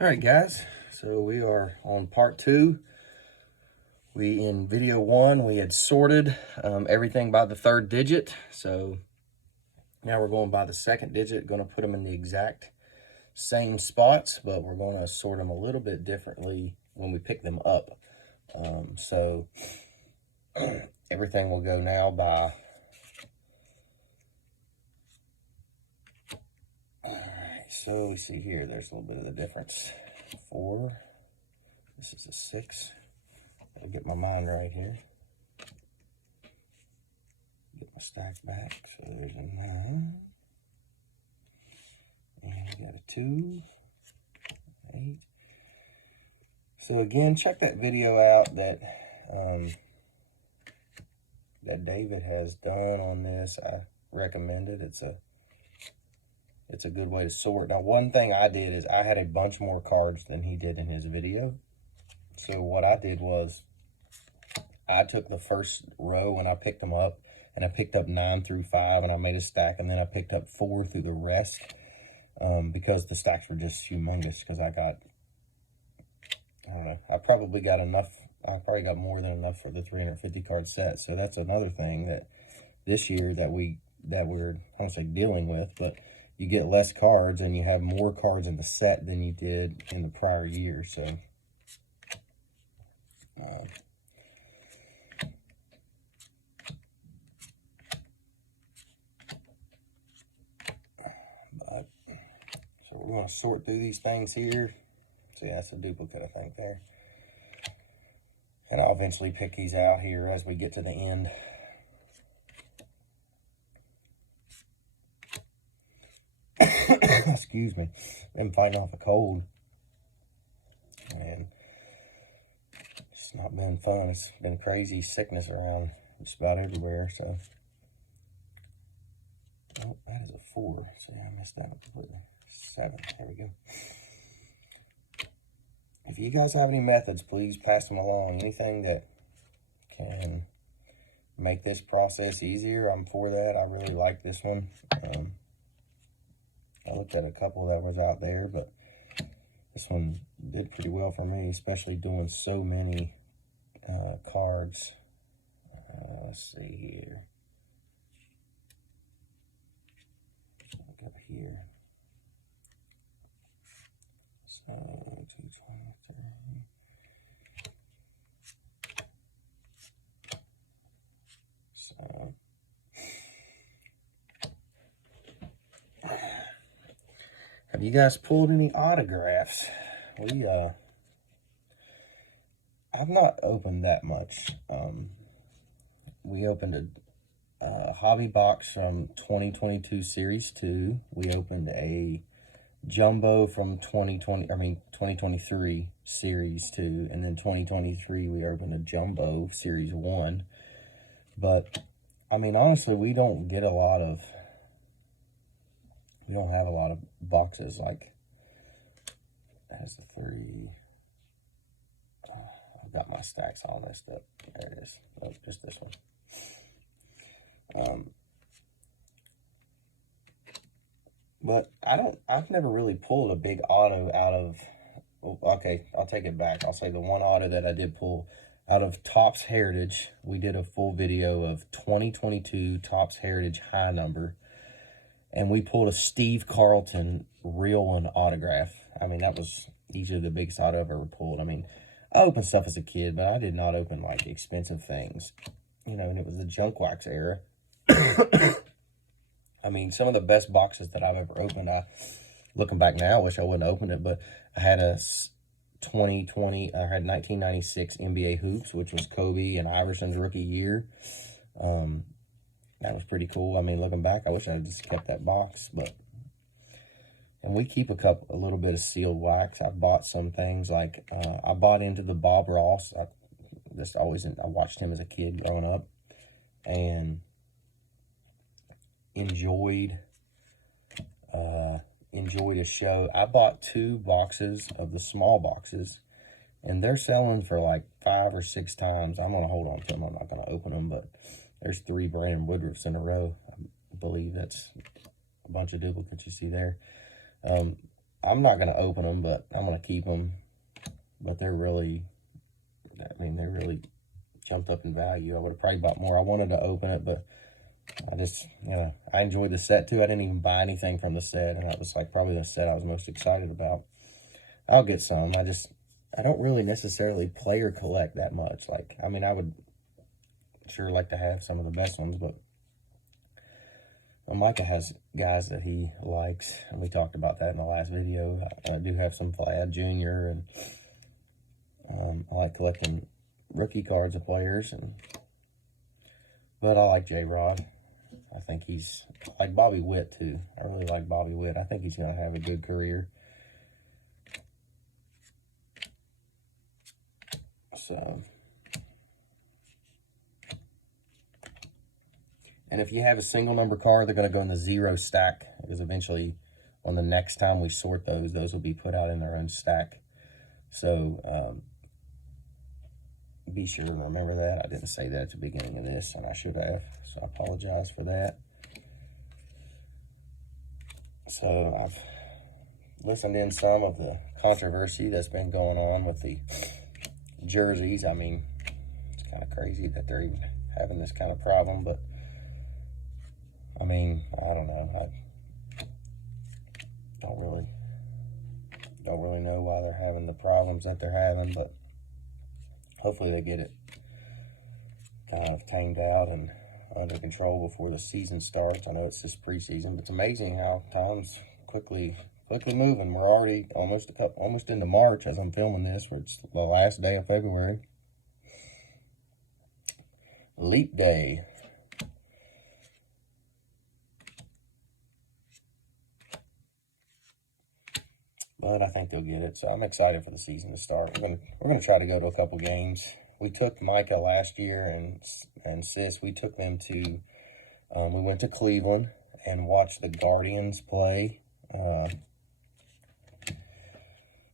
All right, guys, so we are on part 2. In video 1, we had sorted everything by the 3rd digit. So now we're going by the 2nd digit, going to put them in the exact same spots, but we're going to sort them a little bit differently when we pick them up. So everything will go now by... So we see here, there's a little bit of the difference. 4, this is a 6. Gotta get my mind right here. Get my stack back. So there's a 9. And we got a 2, 8. So again, check that video out that that David has done on this. I recommend it. It's a good way to sort. Now, one thing I did is I had a bunch more cards than he did in his video. So what I did was I took the first row when I picked them up, and I picked up 9 through 5, and I made a stack, and then I picked up 4 through the rest because the stacks were just humongous. Because I don't know, I probably got enough. I probably got more than enough for the 350 card set. So that's another thing that this year that we're, I don't say dealing with, but you get less cards and you have more cards in the set than you did in the prior year. So so we're going to sort through these things here. See, that's a duplicate, I think, there. And I'll eventually pick these out here as we get to the end. Excuse me. Been fighting off a cold. And it's not been fun. It's been crazy sickness around just about everywhere. So, oh, that is a 4. See, I missed that one completely. 7. There we go. If you guys have any methods, please pass them along. Anything that can make this process easier, I'm for that. I really like this one. I looked at a couple that was out there, but this one did pretty well for me, especially doing so many cards. Let's see here. Look up here. So 223. So have you guys pulled any autographs? I've not opened that much. We opened a hobby box from 2022 Series 2. We opened a jumbo from 2023 Series 2. And then 2023, we opened a jumbo Series 1. But, I mean, honestly, we don't have a lot of boxes like, that's the 3. I've got my stacks all messed up. There it is. Oh, just this one. But I've never really pulled a big auto out of, okay, I'll take it back. I'll say the one auto that I did pull out of Topps Heritage. We did a full video of 2022 Topps Heritage high number. And we pulled a Steve Carlton real one autograph. I mean, that was easily the biggest auto I've ever pulled. I mean, I opened stuff as a kid, but I did not open, like, expensive things. You know, and it was the junk wax era. I mean, some of the best boxes that I've ever opened, looking back now, I wish I wouldn't have opened it, but I had a 1996 NBA Hoops, which was Kobe and Iverson's rookie year. That was pretty cool. I mean, looking back, I wish I had just kept that box, but... And we keep a little bit of sealed wax. I bought some things like, I bought into the Bob Ross. I watched him as a kid growing up, and enjoyed a show. I bought 2 boxes of the small boxes, and they're selling for like 5 or 6 times. I'm going to hold on to them. I'm not going to open them, but there's 3 Brandon Woodruffs in a row. I believe that's a bunch of duplicates you see there. I'm not going to open them, but I'm going to keep them. But they're really, I mean, they really jumped up in value. I would have probably bought more. I wanted to open it, but I just, you know, I enjoyed the set too. I didn't even buy anything from the set, and that was like probably the set I was most excited about. I'll get some. I don't really necessarily play or collect that much. Like, I mean, I would sure like to have some of the best ones, but well, Micah has guys that he likes, and we talked about that in the last video. I do have some Vlad Jr., and I like collecting rookie cards of players, but I like J-Rod. I think he's like Bobby Witt too. I really like Bobby Witt. I think he's going to have a good career. So, and if you have a single number card, they're going to go in the 0 stack, because eventually on the next time we sort those will be put out in their own stack. So be sure to remember that. I didn't say that at the beginning of this, and I should have, so I apologize for that. So I've listened in some of the controversy that's been going on with the jerseys. I mean, it's kind of crazy that they're even having this kind of problem, but I mean, I don't know. I don't really know why they're having the problems that they're having, but hopefully they get it kind of tamed out and under control before the season starts. I know it's just preseason, but it's amazing how time's quickly moving. We're already almost into March as I'm filming this, where it's the last day of February. Leap day. But I think they'll get it, so I'm excited for the season to start. We're gonna try to go to a couple games. We took Micah last year and Sis. We took them to. We went to Cleveland and watched the Guardians play.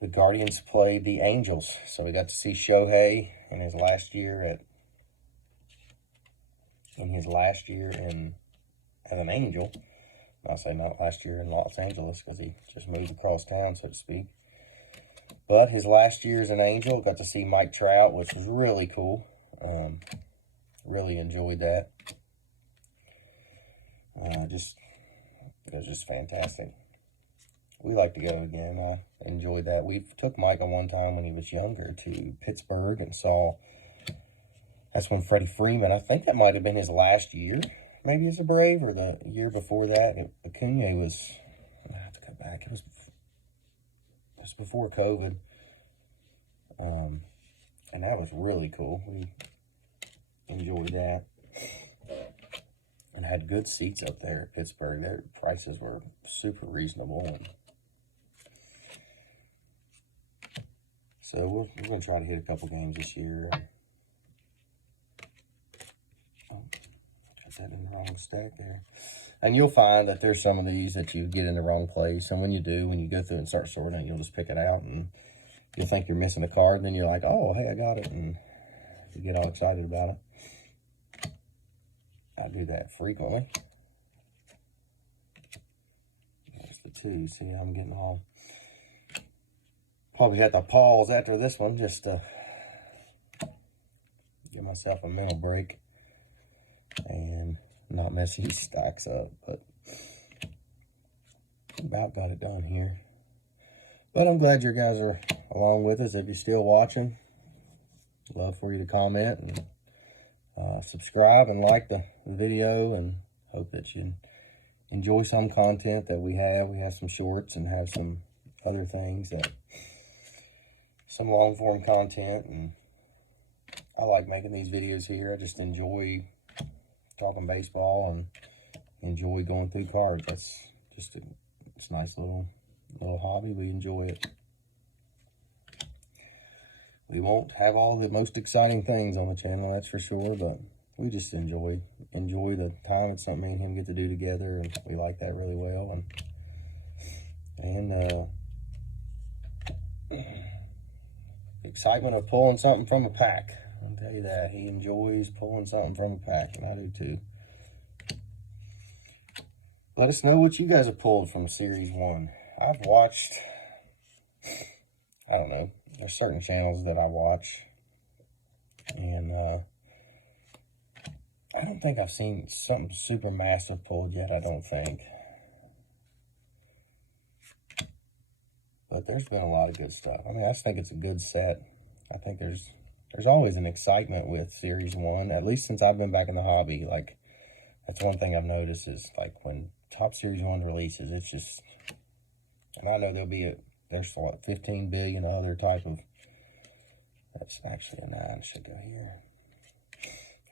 The Guardians played the Angels, so we got to see Shohei in his last year as an Angel. I'll say not last year in Los Angeles, because he just moved across town, so to speak. But his last year as an Angel, got to see Mike Trout, which was really cool. Really enjoyed that. It was just fantastic. We like to go again. I enjoyed that. We took Michael one time when he was younger to Pittsburgh and saw. That's when Freddie Freeman, I think that might have been his last year, maybe as a Brave, or the year before that. Acuna was, I have to go back. It was before COVID. And that was really cool. We enjoyed that. And had good seats up there at Pittsburgh. Their prices were super reasonable. And so we're going to try to hit a couple games this year. Oh, got that in the wrong stack there. And you'll find that there's some of these that you get in the wrong place. And when you do, when you go through and start sorting it, you'll just pick it out. And you'll think you're missing a card. And then you're like, oh, hey, I got it. And you get all excited about it. I do that frequently. There's the 2. See, I'm getting all... Probably had to pause after this one just to give myself a mental break and not mess these stacks up. But about got it done here. But I'm glad you guys are along with us. If you're still watching, I'd love for you to comment and subscribe and like the video, and hope that you enjoy some content that we have. We have some shorts and have some other things, some long form content, and I like making these videos here. I just enjoy talking baseball and enjoy going through cards. That's just it's a nice little hobby. We enjoy it. We won't have all the most exciting things on the channel, that's for sure, but we just enjoy the time. It's something me and him get to do together, and we like that really well. And excitement of pulling something from a pack. I'll tell you that. He enjoys pulling something from a pack, and I do too. Let us know what you guys have pulled from Series 1. I've watched, I don't know, there's certain channels that I watch, and I don't think I've seen something super massive pulled yet, I don't think. But there's been a lot of good stuff. I mean, I just think it's a good set. I think there's always an excitement with Series 1, at least since I've been back in the hobby. Like, that's one thing I've noticed is, like, when Top Series 1 releases, it's just, and I know there's what, 15 billion other type of, that's actually a 9, should go here.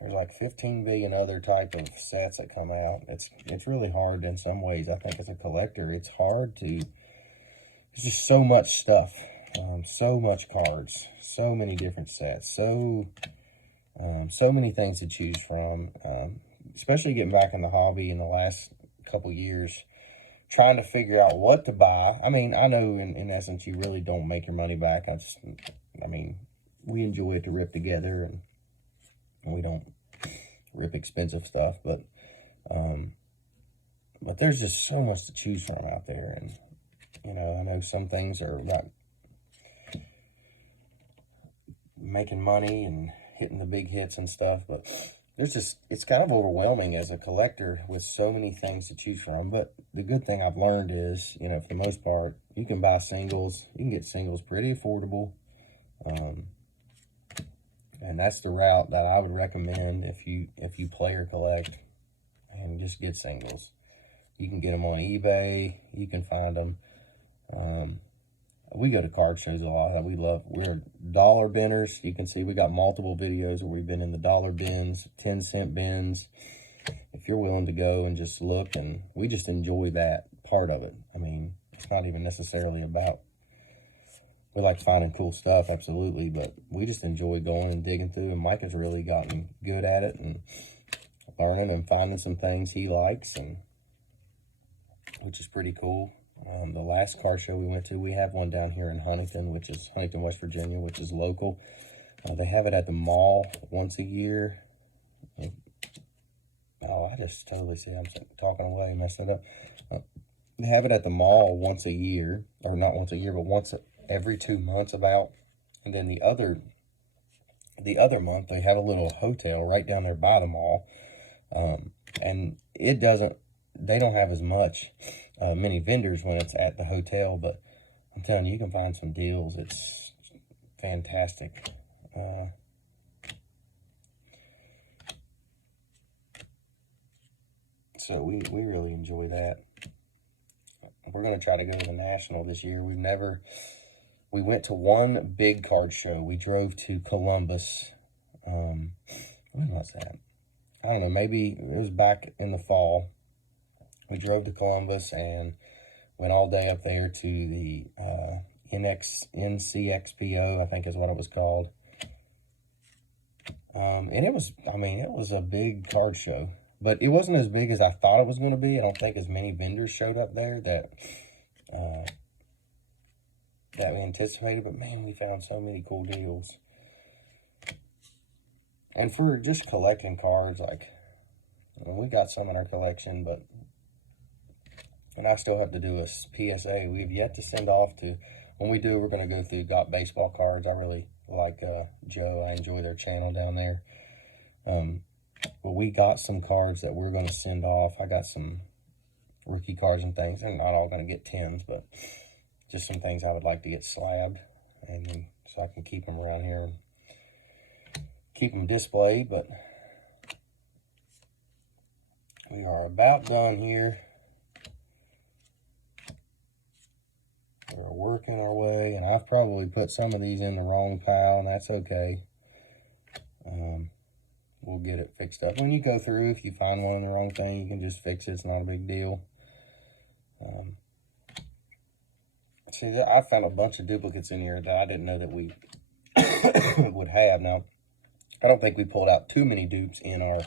There's like 15 billion other type of sets that come out. It's really hard in some ways. I think as a collector, it's hard to, there's just so much stuff, so much cards, so many different sets, so many things to choose from, especially getting back in the hobby in the last couple years, trying to figure out what to buy. I mean, I know in essence you really don't make your money back. I mean, we enjoy it to rip together, and we don't rip expensive stuff, but there's just so much to choose from out there. And you know, I know some things are about making money and hitting the big hits and stuff, but it's kind of overwhelming as a collector with so many things to choose from. But the good thing I've learned is, you know, for the most part, you can buy singles. You can get singles pretty affordable. And that's the route that I would recommend if you play or collect, and just get singles. You can get them on eBay. You can find them. We go to card shows a lot that we love. We're dollar binners. You can see we got multiple videos where we've been in the dollar bins, 10-cent bins. If you're willing to go and just look, and we just enjoy that part of it. I mean, it's not even necessarily about, we like finding cool stuff, absolutely, but we just enjoy going and digging through, and Mike has really gotten good at it and learning and finding some things he likes, and which is pretty cool. The last car show we went to, we have one down here in Huntington, West Virginia, which is local. They have it at the mall once a year. Oh, I just totally see I'm talking away, messed it up. They have it at the mall once a year, or not once a year, but once every 2 months about. And then the other month, they have a little hotel right down there by the mall. And they don't have as many vendors when it's at the hotel, but I'm telling you, you can find some deals. It's fantastic. So we really enjoy that. We're going to try to go to the National this year. We went to one big card show. We drove to Columbus. When was that? I don't know, maybe it was back in the fall. We drove to Columbus and went all day up there to the NCXPO, I think is what it was called. And it was a big card show, but it wasn't as big as I thought it was going to be. I don't think as many vendors showed up there that we anticipated, but man, we found so many cool deals. And for just collecting cards, like, we got some in our collection, and I still have to do a PSA. We've yet to send off to, when we do, we're going to go through Got Baseball Cards. I really like Joe. I enjoy their channel down there. But we got some cards that we're going to send off. I got some rookie cards and things. They're not all going to get 10s, but just some things I would like to get slabbed, and so I can keep them around here and keep them displayed. But we are about done here. We're working our way, and I've probably put some of these in the wrong pile, and that's okay. We'll get it fixed up. When you go through, if you find one in the wrong thing, you can just fix it. It's not a big deal. See, I found a bunch of duplicates in here that I didn't know that we would have. Now, I don't think we pulled out too many dupes in our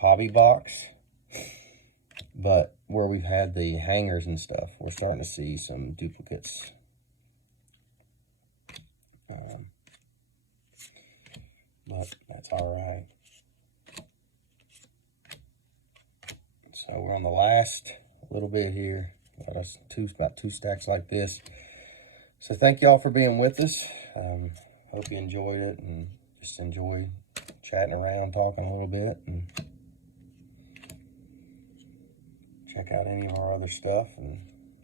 hobby box, but where we've had the hangers and stuff, we're starting to see some duplicates. But that's all right. So we're on the last little bit here. got us about two stacks like this. So thank y'all for being with us. Hope you enjoyed it, and just enjoy chatting around, talking a little bit, and check out any of our other stuff, and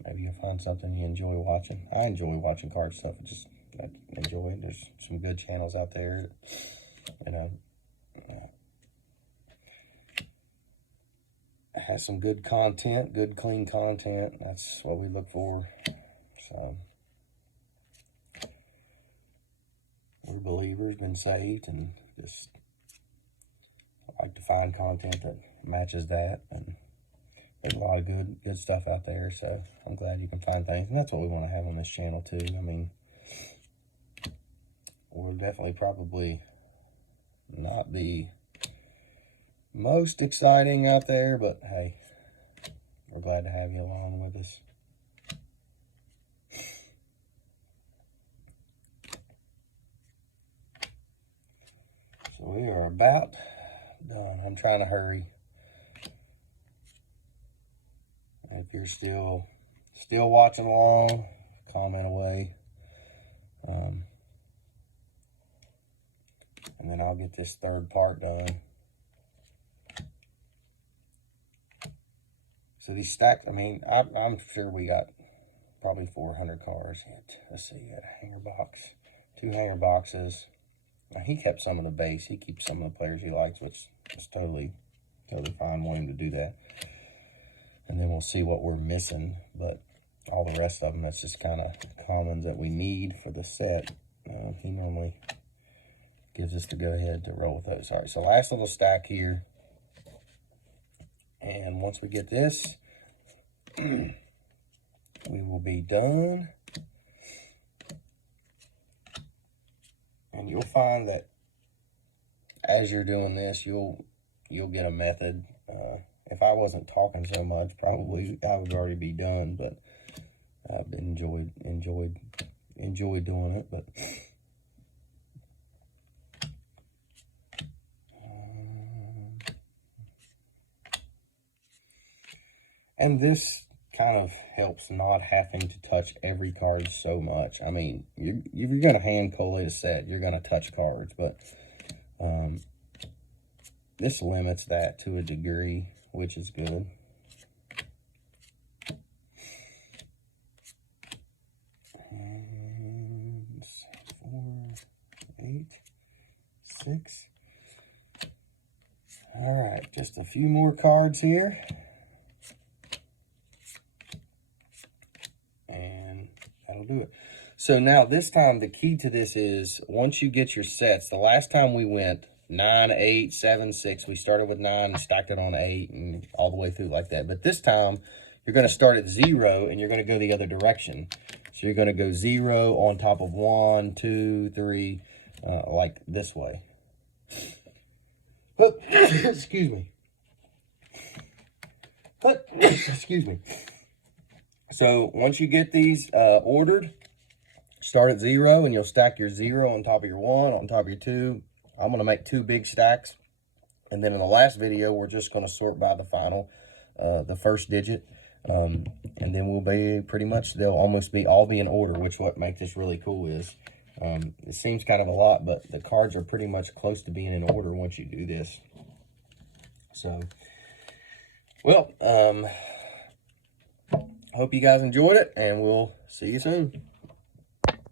maybe you'll find something you enjoy watching. I enjoy watching card stuff. I enjoy it. There's some good channels out there, you know, has some good content, good clean content. That's what we look for. So we're believers, been saved, and just like to find content that matches that. And there's a lot of good stuff out there, so I'm glad you can find things. And that's what we want to have on this channel too. I mean, we're definitely probably not the most exciting out there, but hey, we're glad to have you along with us. So we are about done. I'm trying to hurry. If you're still watching along, comment away. And then I'll get this third part done. So these stacks, I mean, I'm sure we got probably 400 cards. Let's see, a hanger box, 2 hanger boxes. Now, he kept some of the base. He keeps some of the players he likes, which is totally fine. Want him to do that. And then we'll see what we're missing. But all the rest of them, that's just kind of commons that we need for the set. He normally gives us the go-ahead to roll with those. All right, so last little stack here. And once we get this, we will be done. And you'll find that as you're doing this, you'll get a method. If I wasn't talking so much, probably I would already be done. But I've enjoyed doing it. But and this kind of helps not having to touch every card so much. I mean, you're going to hand collate a set, you're going to touch cards, but this limits that to a degree, which is good. And 4, 8, 6. All right, just a few more cards here. And that'll do it. So now this time, the key to this is once you get your sets, the last time we went 9, 8, 7, 6, we started with 9 and stacked it on 8 and all the way through like that. But this time, you're going to start at 0 and you're going to go the other direction. So you're going to go 0 on top of 1, 2, 3, like this way. Excuse me. Excuse me. So once you get these ordered, start at 0 and you'll stack your 0 on top of your 1, on top of your 2. I'm going to make 2 big stacks. And then in the last video, we're just going to sort by the final, the first digit. And then we'll be pretty much, they'll almost all be in order, which what makes this really cool is, it seems kind of a lot, but the cards are pretty much close to being in order once you do this. So, well, hope you guys enjoyed it, and we'll see you soon.